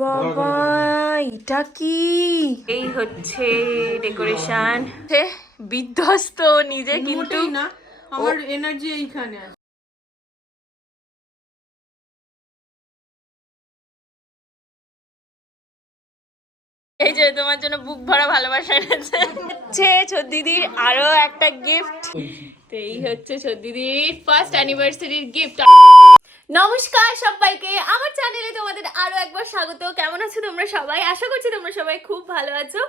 বাবা, এটা কি? এই হচ্ছে ডেকোরেশন। বিধ্বস্ত নিজে, কিন্তু না আমার এনার্জি এইখানে আছে। এই যে তোমার জন্য বুক ভরা ভালোবাসা এনেছে। হচ্ছে ছোদ্দিদির আরো একটা গিফট। তো এই হচ্ছে ছোদ্দিদির ফার্স্ট অ্যানিভার্সারির গিফট। নমস্কার সবাইকে, আমার চ্যানেলে তোমাদের আরো একবার স্বাগত। কেমন আছো তোমরা সবাই? আশা করছি তোমরা সবাই খুব ভালো আছো।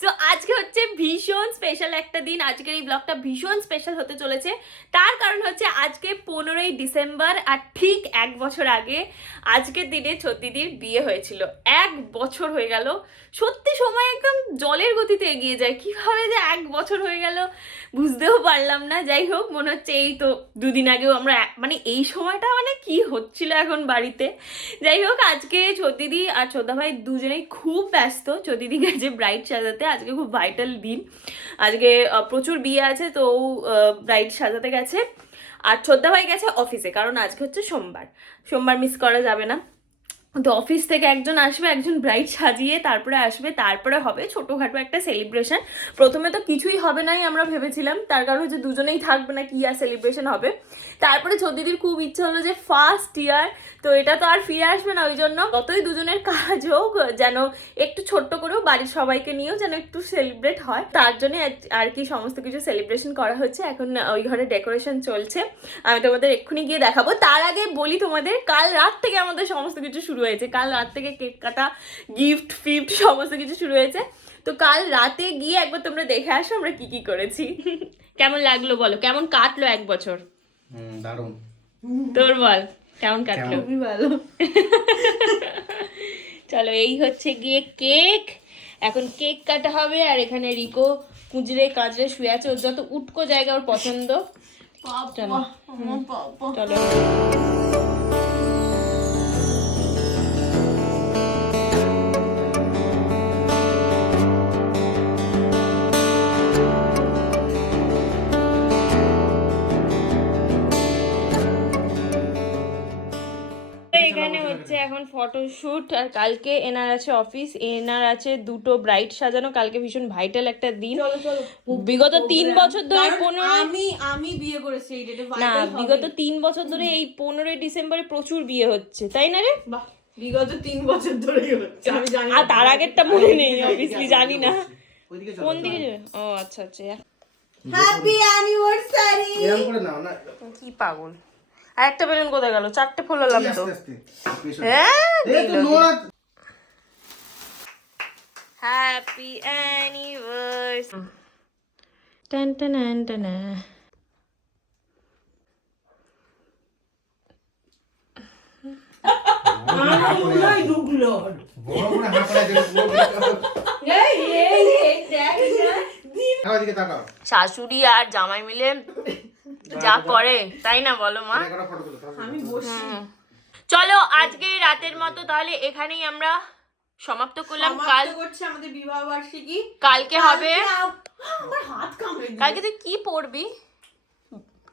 সো আজকে হচ্ছে ভীষণ স্পেশাল একটা দিন। আজকের এই ব্লগটা ভীষণ স্পেশাল হতে চলেছে। তার কারণ হচ্ছে আজকে 15ই ডিসেম্বর, আর ঠিক 1 বছর আগে আজকের দিনে ছোদ্দিদির বিয়ে হয়েছিল। 1 বছর হয়ে গেল। সত্যি সময় একদম জলের গতিতে এগিয়ে যায়। কিভাবে যে 1 বছর হয়ে গেল বুঝতেও পারলাম না। যাই হোক, মনে হচ্ছে এই তো 2 দিন আগেও আমরা মানে এই সময়টা মানে কি হচ্ছিল এখন বাড়িতে। যাই হোক, আজকে ছোদ্দিদি আর ছোদ্দা ভাই দুজনেই খুব ব্যস্ত। ছোদ্দিদি গেছে ব্রাইড সাজাতে, আজকে খুব ভাইটাল দিন। আজকে প্রচুর বিয়ে আছে, তো ব্রাইড সাজাতে গেছে। আর ছোদ্দা ভাই গেছে অফিসে, কারণ আজকে হচ্ছে সোমবার। সোমবার মিস করা যাবে না। তো অফিস থেকে একজন আসবে, একজন ব্রাইড সাজিয়ে তারপরে আসবে, তারপরে হবে ছোটোখাটো একটা সেলিব্রেশন। প্রথমে তো কিছুই হবে নাই আমরা ভেবেছিলাম, তার কারণ হচ্ছে দুজনেই থাকবে না, কি আর সেলিব্রেশন হবে। তারপরে ছোদ্দিদির খুব ইচ্ছে হলো যে ফার্স্ট ইয়ার, তো এটা তো আর ফিরে আসবে না, ওই জন্য যতই দুজনের কাজ হোক যেন একটু ছোট্ট করেও বাড়ির সবাইকে নিয়েও যেন একটু সেলিব্রেট হয়, তার জন্য আর কি সমস্ত কিছু সেলিব্রেশন করা হচ্ছে। এখন ওই ঘরে ডেকোরেশন চলছে, আমি তোমাদের এক্ষুনি গিয়ে দেখাবো। তার আগে বলি তোমাদের, কাল রাত থেকে আমাদের সমস্ত কিছু শুরু হয়েছে। কাল রাত থেকে কেক কাটা, গিফট ফিফট সমস্ত কিছু শুরু হয়েছে। তো কাল রাতে গিয়ে একবার তোমরা দেখে আসো আমরা কি কি করেছি। কেমন লাগলো বলো, কেমন কাটলো 1 বছর? দারুণ। তোর বল কেমন কাটলো? খুবই ভালো। চলো, এই হচ্ছে গিয়ে কেক। এখন কেক কাটা হবে, আর এখানে রিকো কুঁজরে কাজরে শুয়ে আছে, ওর যত উটকো জায়গা ওর পছন্দ। চলো চলো। এখানে হচ্ছে এখন ফটোশুট, আর কালকে এনার আছে অফিস, এনার আছে দুটো ব্রাইড সাজানো। কালকে ভীষণ ভাইটাল একটা দিন। বিগত 3 বছর ধরে আমি বিয়ে করেছি এই ডেটে। না, বিগত 3 বছর ধরে এই 15ই ডিসেম্বরে প্রচুর বিয়ে হচ্ছে, তাই না রে? বাহ, বিগত 3 বছর ধরেই হচ্ছে। আমি জানি আর তার আগেরটা মনে নেই, অবভিয়াসলি জানি না কোন দিকে যাবে। ও আচ্ছা আচ্ছা। Happy anniversary. এরকম করে নাও না। কি পাগল, আর একটা বেলুন কোথায় গেল? 4টে ফোলালাম তো। Happy anniversary. টান টান টান। শাশুড়ি আর জামাই মিলে যা করে, তাই না বলো মা? চলো, আজকে রাতের মতো তাহলে এখানেই আমরা সমাপ্ত করলাম। কাল করছে আমাদের বিবাহ বার্ষিকী। কালকে হবে। আমার হাত কামড়ে দিল। কালকে তুই কি পরবি?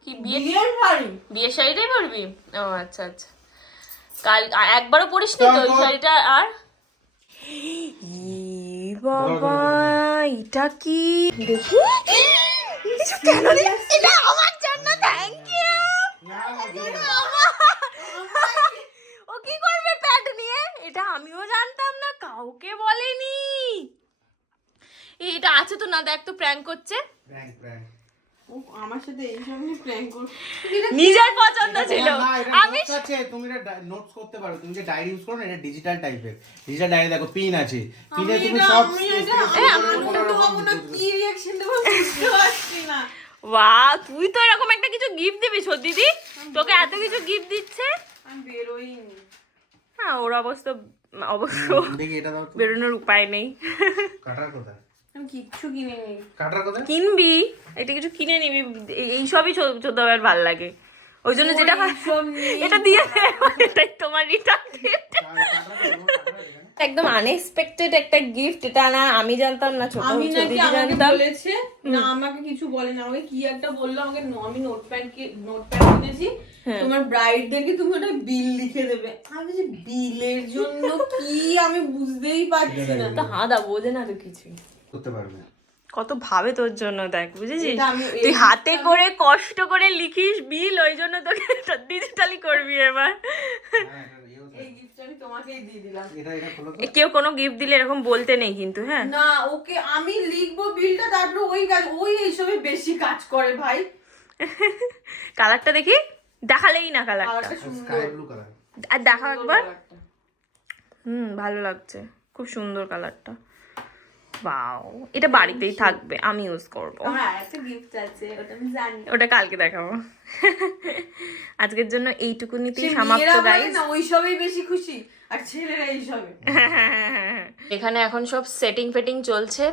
কি বিয়ের বাড়ি বিয়ের শাড়িটাই পরবি? ও আচ্ছা আচ্ছা। কাল একবারও পরিসনি তো ওই শাড়িটা? আর বাবা, এটা কি? দেখি কেন রে? এটা আমার জন্য, থ্যাংক ইউ। ও কি করবে প্যাড নিয়ে? এটা আমিও জানতাম না, কাউকে বলেনি। এটা আছে তো না, দেখ তো প্র্যাঙ্ক করছে। আমার সাথে এই সব নিয়ে প্র্যাঙ্ক করছে। নিজের পছন্দ ছিল। আমি তুমি এটা নোটস করতে পারো, তুমি যে ডায়েরি ইউজ করো না, এটা ডিজিটাল টাইপের। ডিজিটাল ডায়েরি দেখো, পিন আছে, পিনে তুমি সব কি রিঅ্যাকশন দেব বুঝতে পারছি না। বাহ, তুই তো এরকম একটা কিছু গিফট দিবি দিদি, তোকে এত কিছু গিফট দিচ্ছে। আমি বেরোইনি। হ্যাঁ, ওর অবশ্য দেখি এটা দাও তো। বেরোনোর উপায় নেই। কাটার কথা, আমি কিচ্ছু কিনিনি। কাটার কথা কিনবি, এটা কিছু কিনে নিবি। এইসবই ছোট ভাইয়ের ভাল লাগে, ওই জন্য যেটা এটা দিয়ে দে, এটাই তোমার রিটার্ন গিফট। একদম আনএক্সপেক্টেড একটা গিফট, এটা না আমি জানতাম না, ছোট আমি হচ্ছে নাকি দিদি আমাকে জানতাম। বলেছে না, আমাকে কিছু বলে না, আমাকে কি একটা বললো, আমাকে আমি নোটপ্যাড কিনেছি, তোমার ব্রাইডদেরকে তুমি ওটা বিল লিখে দেবে। আমি যে বিলের জন্য কি আমি বুঝতেই পারছি না। তো হাদা বোঝে না তো কিছুই, করতে পারবে। কত ভাবে তোর জন্য, দেখ বুঝেছিস, এটা আমি- তুই হাতে করে কষ্ট করে লিখিস বিল, ওই জন্য তোকে ডিজিটালি করবি এবার। এই গিফট আমি তোমাকেই দিয়ে দিলাম। এটা খোলো তো। কেউ কোনো গিফট দিলে এরকম বলতে নেই কিন্তু, হ্যাঁ। না ওকে আমি লিখবো বিলটা, তারপরে ওই কাজ, ওই এইসবে বেশি কাজ করে ভাই। কালারটা দেখি, দেখালেই না কালারটা, কালারটা সুন্দর। Sky blue colour. আর দেখাও একবার। কালারটা। ভালো লাগছে, খুব সুন্দর কালারটা। ওয়াও, এটা বাড়িতেই থাকবে, আমি ইউজ করব। হ্যাঁ একটা গিফট আছে, ওটা আমি জানি। ওটা কালকে দেখাবো। আজকের জন্য এইটুকুনিতেই সে সমাপ্ত মেয়েরা বলে গাইস। না ওইসবেই বেশি খুশি, আর ছেলেরা এইসবে। এখানে এখন সব সেটিং ফেটিং চলছে,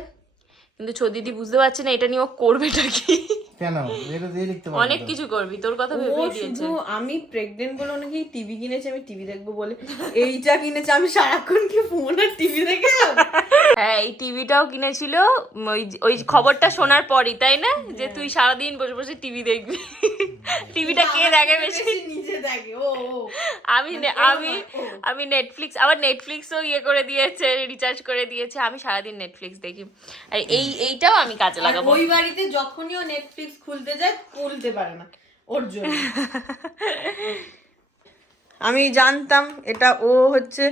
কিন্তু ছদিদি বুঝতে পারছে না এটা নিয়ে ও করবেটা কি। কেন এটা দিয়ে লিখতে পারবে? অনেক কিছু করবি, তোর কথা ও ভেবেই দিয়েছে। শুধু আমি প্রেগনেন্ট বলে নাকি টিভি কিনেছে, আমি টিভি দেখবো বলে এইটা কিনেছে, আমি সারাক্ষণ কি ফোন আর টিভি দেখে যাবো? হ্যাঁ, এই টিভিটাও কিনেছিল ওই খবরটা শোনার পরই, তাই না, যে তুই সারাদিন বসে বসে টিভি দেখবি। টিভিটা কে দেখে বেশি? নিজে দেখে ও আমি আমি নেটফ্লিক্স, আবার নেটফ্লিক্সও ইয়ে করে দিয়েছে, রিচার্জ করে দিয়েছে, আমি সারাদিন নেটফ্লিক্স দেখি। আর এইটাও আমি কাজে আর লাগাবো। ওই বাড়িতে যখনই ও নেটফ্লিক্স খুলতে যায় খুলতে পারে না ওর জন্য। আমি জানতাম এটা ও হচ্ছে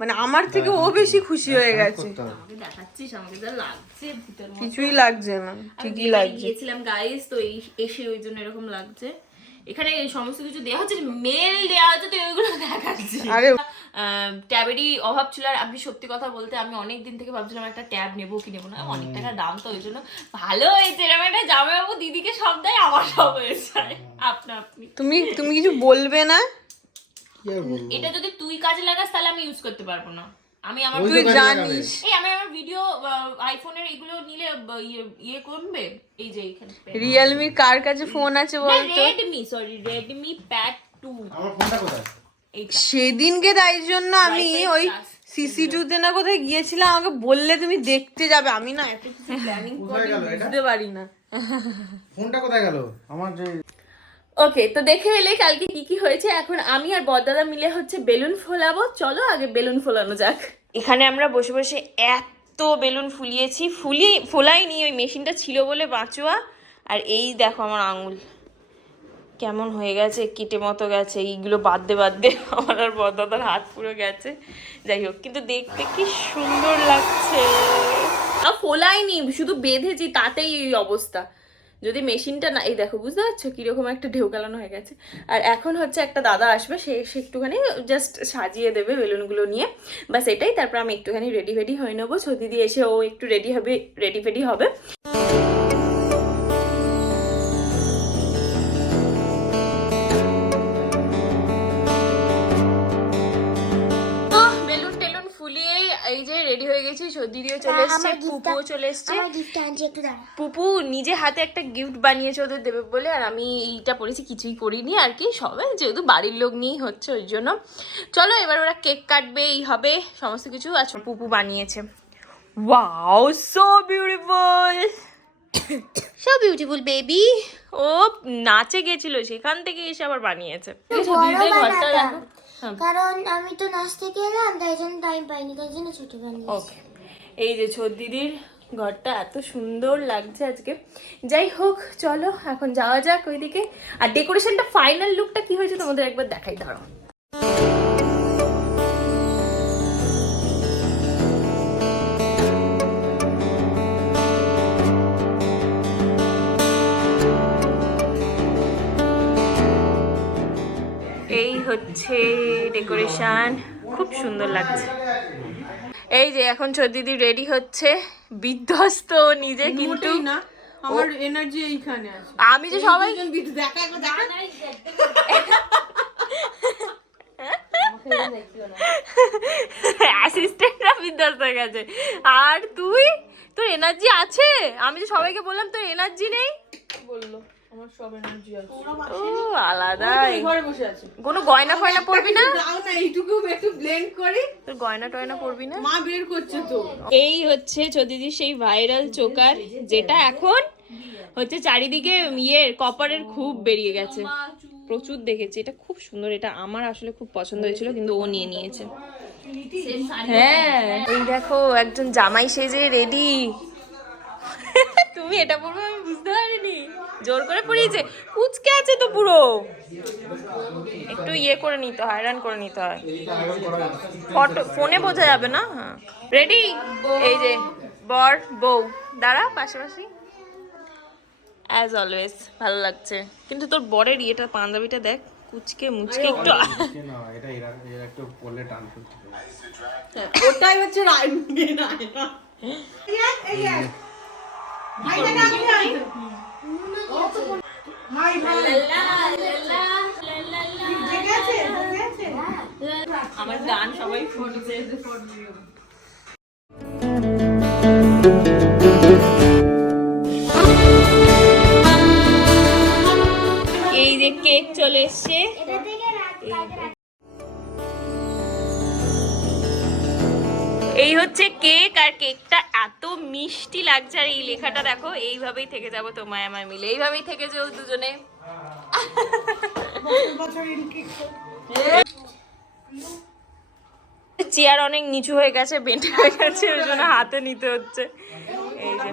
মানে আমার থেকে ও বেশি খুশি হয়ে গেছে। আমাকে দেখাচ্ছিস, আমাকে যা লাগছে ভূতের মতো। কিছুই লাগছে না, ঠিকই লাগছে। গিয়েছিলাম গাইস, তো এই এসে ওই জন্য এরকম লাগছে। এখানে এই সমস্ত কিছু দেওয়া হচ্ছে, মেল দেওয়া হচ্ছে, তো ওইগুলো দেখাচ্ছি। আরে ট্যাবেরই অভাব ছিল, আর আপনি সত্যি কথা বলতে আমি অনেক দিন থেকে ভাবছিলাম একটা ট্যাব নেবো কি নেবো না, অনেক টাকা দাম, তো ওই জন্য ভালো হয়েছে এরকম একটা জামাইবাবু, দিদিকে সব দেয়, আমার সব হয়ে যায় আপনা আপনি। তুমি কিছু বলবে না? কি আর বলবো? এটা যদি তুই কাজে লাগাস তাহলে আমি ইউজ করতে পারবো না। আমি আমার ওই তুই দোকানে জানিস আমি আমার ভিডিও আইফোনের এগুলো নিলে ইয়ে কমবে। এই যে এখানে রিয়েলমির কার কাছে ফোন আছে বলতো? রেডমি প্যাড 2, আমার ফোনটা কোথায়? এইটা সেদিনকে তাই জন্য আমি Wi-Fi ওই plus সিসি2 তে না কোথায় গিয়েছিলাম, আমাকে বললে তুমি দেখতে যাবে, আমি না এত কিছু প্ল্যানিং কোথায় করে গেল এটা? বুঝতে পারি না। ফোনটা কোথায় গেল আমার? যে ওকে, তো দেখে এলে কালকে কি কি হয়েছে। এখন আমি আর বড়দাদা মিলে হচ্ছে বেলুন ফোলাবো, চলো আগে বেলুন ফোলানো যাক। এখানে আমরা বসে বসে এত বেলুন ফুলিয়েছি, ফোলাইনি, ওই মেশিনটা ছিল বলে বাঁচুয়া। আর এই দেখো আমার আঙুল কেমন হয়ে গেছে, কেটে মতো গেছে, এইগুলো বাদতে আমার আর বড়দাদার হাত পুরো গেছে। যাই হোক, কিন্তু দেখতে কি সুন্দর লাগছে। ফোলাইনি, শুধু বেঁধেছি, তাতেই এই অবস্থা। যদি মেশিনটা না, এই দেখো বুঝতে পারছো কিরকম একটা ঢেউ কালানো হয়ে গেছে। আর এখন হচ্ছে একটা দাদা আসবে, সে একটুখানি জাস্ট সাজিয়ে দেবে বেলুনগুলো নিয়ে, বাস এটাই। তারপর আমি একটুখানি রেডি হয়ে নেবো, দিদি এসে ও একটু রেডি হবে। বেলুন টেলুন ফুলিয়ে এই যে রেডি হয়ে গেছি, দিদিও চলে এসছে, পুপুও চলে এসছে। পুপু নিজে হাতে একটা গিফট বানিয়েছে ওদের দেবে বলে, আর আমি এইটা পরেছি, কিছুই করিনি আর কি, সবে যেহেতু বাড়ির লোক নিয়েই হচ্ছে ওই জন্য। চলো এবার ওরা কেক কাটবে, এই হবে সমস্ত কিছু। আচ্ছা, পুপু বানিয়েছে। Wow, so beautiful, so beautiful baby. ও নাচে গেছিল, সেখান থেকে এসে আবার বানিয়েছে। দিদিদের ঘরটা দেখো। কারণ আমি তো নাচতে গেলাম, তাই জন্য টাইম পাইনি, তাই জন্য ছোট বানিয়েছি। ওকে, এই যে দিদির ঘরটা এত সুন্দর লাগছে আজকে। যাই হোক, চলো এখন যাওয়া যাক ওইদিকে। আর ডেকোরেশনটা ফাইনাল লুকটা কি হয়েছে তোমাদের একবার দেখাই, দাঁড়াও। এই হচ্ছে ডেকোরেশন, খুব সুন্দর লাগছে। এই যে এখন দিদি রেডি হচ্ছে, বিধ্বস্ত নিজে, কিন্তু মোটেই না, আমার এনার্জি এইখানে আছে। আমি যে সবাই দেখা একবার দেখা। অ্যাসিস্ট্যান্টরা বিধ্বস্ত হয়ে গেছে, আর তোর এনার্জি আছে। আমি যে সবাইকে বললাম তোর এনার্জি নেই, বললো আমার সব এনার্জি আছে। ও আলাদাই। ঘরে বসে আছে। কোনো গয়না ফয়না পরবি না? দাও না, এইটুকু একটু ব্লেন্ড করি। তোর গয়না টয়না পরবি না? মা বের করছে তো। এই হচ্ছে চদিদির সেই ভাইরাল চোকার, যেটা এখন হচ্ছে চারিদিকে কপারের খুব বেরিয়ে গেছে, প্রচুর দেখেছি। এটা খুব সুন্দর, এটা আমার আসলে খুব পছন্দ হয়েছিল কিন্তু ও নিয়ে নিয়েছে। হ্যাঁ, এই দেখো একজন জামাই সেজে রেডি। তুমি এটা পরবে আমি বুঝতে পারিনি, জোর করে পরিয়েছে, কুচকে আছে তো পুরো, একটু করে নিতে হয়, হয়রান করে নিতে হয়, ফোনে বোঝা যাবে না। হ্যাঁ রেডি, এই যে বর বউ দাঁড়া পাশাপাশি, অ্যাজ অলওয়েজ ভালো লাগছে। কিন্তু তোর বরের ইয়েটা পাঞ্জাবিটা দেখ, কুচকে মুচকে একটু এটা এরা একটু পরলে টান করতে ওটাই হচ্ছে রাইমিং না। আমার গান সবাই ফটো এই যে কেক চলে এসছে। এই হচ্ছে কেক, আর কেকটা এত মিষ্টি লাগছে, আর এই লেখাটা দেখো, এইভাবেই থেকে যাবো তোমায় আমায় মিলে, এইভাবেই থেকে যাও দুজনে। চেয়ার অনেক নিচু হয়ে গেছে, বেন্ট হয়ে গেছে, ওই জন্য হাতে নিতে হচ্ছে। এই যে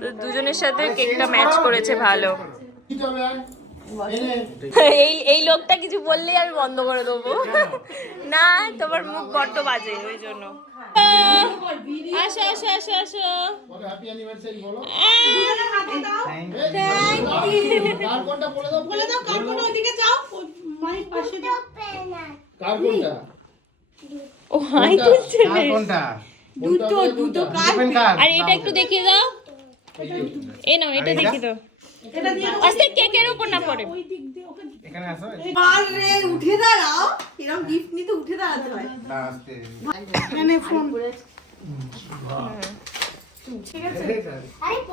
তো দুজনের সাথে কেকটা ম্যাচ করেছে ভালো। এই লোকটা কিছু বললেই আমি বন্ধ করে দেবো। না তোমার মুখ বড্ড বাজে, ওই জন্য। আসো আসো আসো আসো। ও হাই তুলছে, আর এটা একটু দেখিয়ে দাও। এ নাও, এটা দেখিয়ে দাও। আস্তে, কেকের উপর না পড়ে। এখানে আসো, আরে উঠে দাঁড়াও, এরকম গিফট নিতে উঠে দাঁড়াতে হয়। আস্তে এখানে ফোন।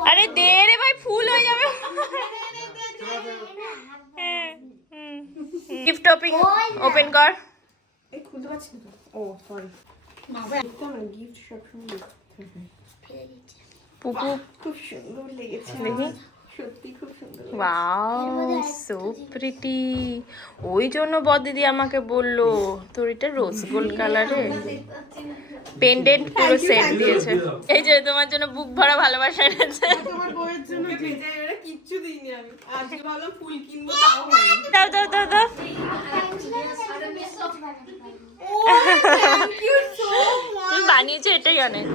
আরে দে রে ভাই, ফুল হয়ে যাবে। গিফট ওপেন কর। এই খুলতে পারছি না। ও সরি। বাবা একদম গিফট সব সুন্দর। পুপু খুব সুন্দর লেগেছে, দেখি। সত্যি খুব সুন্দর। Wow so pretty. ওই জন্য বদিদি আমাকে বললো তোর এটা রোজ গোল্ড কালারে পেন্ডেন্ট পুরো সেট দিয়েছে। এই যে তোমার জন্য বুক ভরা ভালোবাসা এনেছে। তোমার বউয়ের জন্য এটা কিচ্ছু দিইনি আমি, আজকে ভাবলাম ফুল কিনবো, তাও হয়নি। দাও দাও দাও দাও। Thank you so much. তুমি বানিয়েছো এটাই অনেক।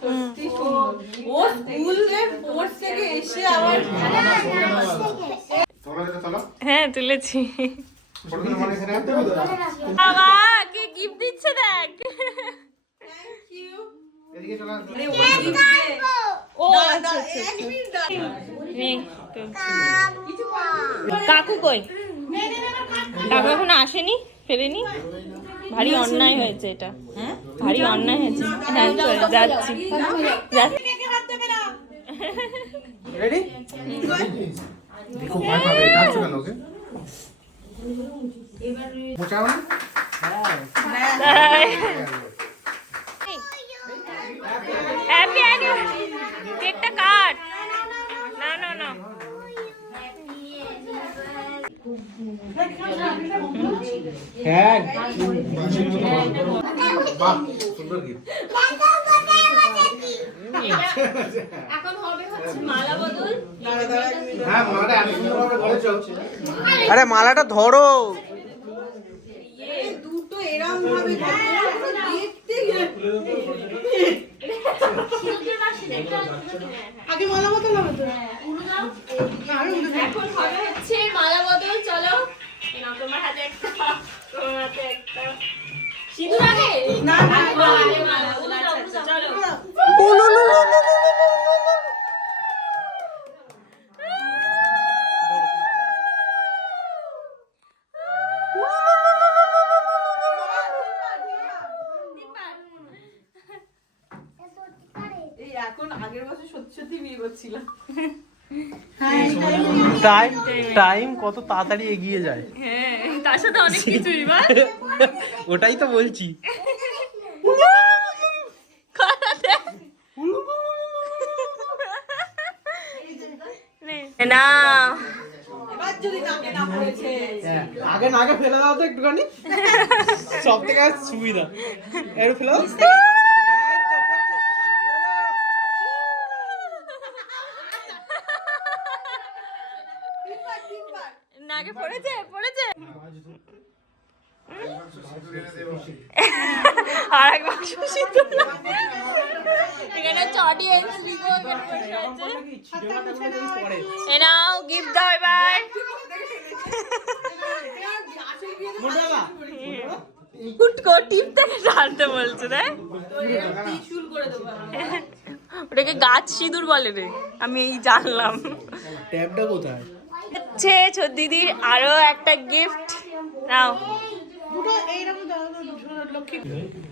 সত্যি সুন্দর। ও স্কুলের কোর্স থেকে এসে আবার হ্যাঁ তুলেছি। বাবা কে গিফট দিচ্ছে দেখ। Thank you. এদিকে চলে আসো। আরে ও গিফট দে। ও দাদা এক মিনিট দাঁড়া। নে তো। কাকু কই? কাকু এখনো আসেনি, ফেরেনি। ভারী অন্যায় হয়েছে এটা, হ্যাঁ ভারী অন্যায় হয়েছে। হ্যাঁ চলে যাচ্ছি, রেডি? দেখো ভয় পাবে, ডাকছো কেন ওকে? মোচাও না? Happy anniversary. কেকটা কাট। না না না, হ্যাঁ বাহ সুন্দর গিফট। এখন হবে হচ্ছে মালা বদল। হ্যাঁ মালাটা এত সুন্দরভাবে করেছো। আরে মালাটা ধরো। দুটো এরকম ভাবে দেখতে আগে মালা বদল হবে তো। এখন হবে হচ্ছে মালা বদল। চলো নাও, তোমার হাতে একটা, তোমার হাতে একটা। সিঁদুর আগে না না আগে মালা বদল। আচ্ছা চলো। এই এখন আগের বছর সত্যি সত্যি বিয়ে করছিলাম। টাইম কত তাড়াতাড়ি এগিয়ে যায়। হ্যাঁ, তার সাথে অনেক কিছুই বা ওটাই তো বলছি। না এবার যদি নাকে না পড়েছে আগে নাকে ফেলে দাও তো একটুখানি, সব থেকে সুবিধা। এর ফেলে দাও। নাকে পড়েছে পড়েছে আর এক বাক্স সিঁদুর এখানে হচ্ছে অডিয়েন্স লিগো এখানে বসে আছে। এ নাও গিফট দাও এবার। কুটকো টিপ থেকে টানতে বলছে রে, ত্রিশূল করে দেবো। ওটাকে গাছ সিঁদুর বলে রে, আমি এই জানলাম। ট্যাবটা কোথায়? হচ্ছে দিদির আরো একটা গিফট নাও।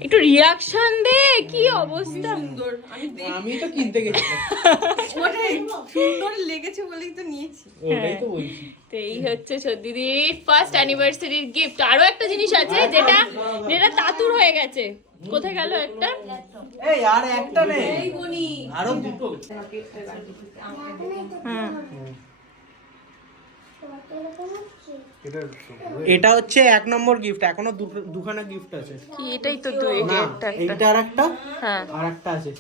একটু রিয়াকশন দে, কি অবস্থা। আমি তো কিনতে গেছিলাম, ওটাই সুন্দর লেগেছে বলেই তো নিয়েছি। ওটাই তো বলছি। তো এই হচ্ছে দিদির ফার্স্ট অ্যানিভার্সারির গিফট। আরো একটা জিনিস আছে যেটা যেটা তাতুর হয়ে গেছে। কোথায় গেল একটা? এই আর একটা নেই, আরো দুটো। এটা হচ্ছে 1 নম্বর গিফট, এখনো দুখানা গিফট আছে। কি এটাই তো দুই, না, একটা এইটা আর একটা, হ্যাঁ আর একটা আছে।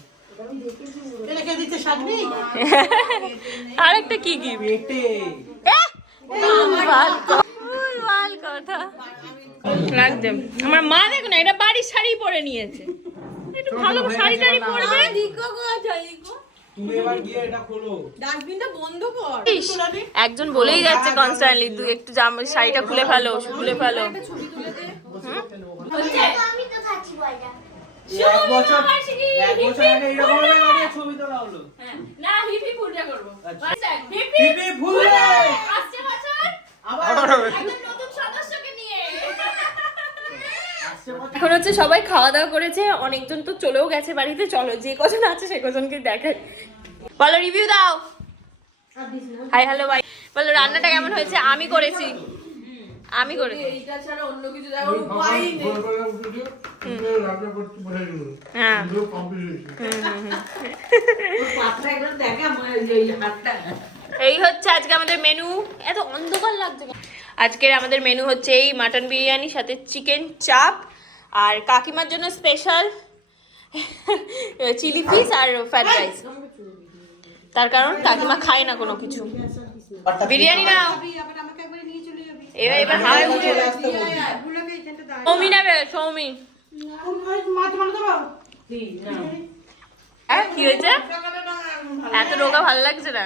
আর একটা কি গিফট? পেটে ভুলভাল কথা রাখছে। আমার মা দেখো না, এটা বাড়ির শাড়ি পরে নিয়েছে, একটু ভালো শাড়ি টাড়ি পরবে। তুমি এবার গিয়ে এটা খোলো। ডাস্টবিনটা বন্ধ কর। ইস, একজন বলেই যাচ্ছে কনস্ট্যান্টলি তুই একটু শাড়িটা খুলে ফেলো, খুলে ফেলো। ছবি তুলে দে। আমি তো খাচ্ছি বলটা। এক বছর আগে এরকম দাঁড়িয়ে ছবি তোলা হলো। না হিপি ফুলটা করব। হিপি ফুল আসছে বছর আবার একজন নতুন সদস্যকে নিয়ে। এখন হচ্ছে সবাই খাওয়া দাওয়া করেছে, অনেকজন তো চলেও গেছে বাড়িতে। চলো যে কজন আছে সে কজনকে দেখাই। বলো রিভিউ দাও। হাই হ্যালো ভাই, বলো রান্নাটা কেমন হয়েছে? আমি করেছি, আমি করেছি। এইটা ছাড়া অন্য কিছু দেওয়ার উপায় নেই। হ্যাঁ পাত্রা একবার দেখা এই হাতটা। এই হচ্ছে আজকে আমাদের মেনু। এত অন্ধকার লাগছে কেন? আজকের আমাদের মেনু হচ্ছে এই মাটন বিরিয়ানি সাথে চিকেন চাপ, আর কাকিমার জন্য স্পেশাল চিলি ফিশ আর ফ্রাইড রাইস। তার কারণ কাকিমা খায় না কোনো কিছু। বিরিয়ানি নাও এবার হাওয়ায় উঠে। সৌমি নেবে, সৌমি। হ্যাঁ কি হয়েছে? এত রোগা ভালো লাগছে না?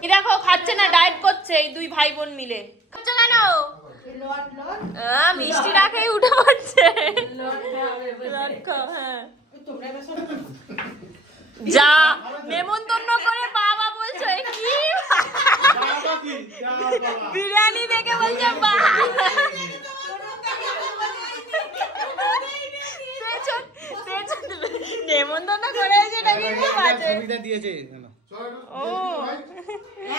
কি দেখো খাচ্ছে না, ডায়েট করছে এই দুই ভাই বোন মিলে। খাচ্ছে কেন? মিষ্টি না খেয়ে উঠে পড়ছে। হ্যাঁ যা নেমন্তন্ন করে বাবা বলছো এ কি? বিরিয়ানি দেখে বলছে বা নেমন্তন্ন করে যেটা কিন্তু বাজে। ছবিটা দিয়েছে ও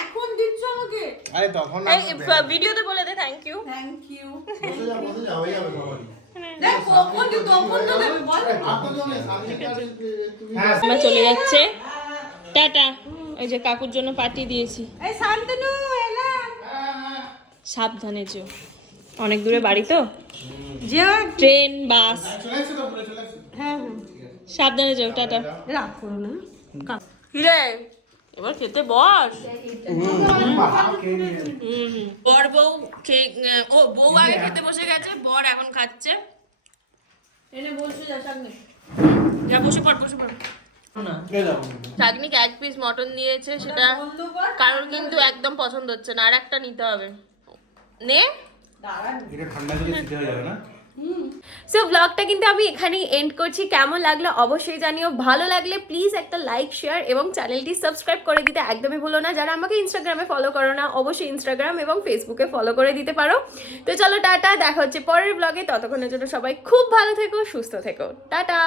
এখন দিচ্ছ আমাকে? আরে তখন না, এই ভিডিওতে বলে দে থ্যাংক ইউ। Thank you. বসে যা হয়ে যাবে সবারই। দেখ কখন দিই তখন তো দেব বল। হ্যাঁ আমরা চলে যাচ্ছে, টাটা। ওই যে কাকুর জন্য পার্টি দিয়েছি। এই শান্তনু এলাম। সাবধানে যেও, অনেক দূরে বাড়ি তো, যে ট্রেন বাস, চলে এসেছে তো, চলে এসেছে। হ্যাঁ সাবধানে যেও, টাটা। রাগ করো না। কিরে এবার খেতে বস। বর বউ ও বউ আগে খেতে বসে গেছে, বর এখন খাচ্ছে। এনে বলছো যা সামনে। যা বসে পড়, বসে পড়। শাগনিক 1 পিস মটন দিয়েছে, সেটা বন্ধ কর। কারোর কিন্তু একদম পছন্দ হচ্ছে না, আর একটা নিতে হবে। নে এটা ঠান্ডা দিলে শীত হয়ে যাবে না? সো ব্লগটা কিন্তু আমি এখানেই এন্ড করছি। কেমন লাগলো অবশ্যই জানিও। ভালো লাগলে প্লিজ একটা লাইক শেয়ার এবং চ্যানেলটি সাবস্ক্রাইব করে দিতে একদমই ভুলো না। যারা আমাকে ইনস্টাগ্রামে ফলো করো না, অবশ্যই ইনস্টাগ্রাম এবং ফেসবুকে ফলো করে দিতে পারো। তো চলো টাটা, দেখা হচ্ছে পরের ব্লগে। ততক্ষণের জন্য সবাই খুব ভালো থেকো, সুস্থ থেকো, টাটা।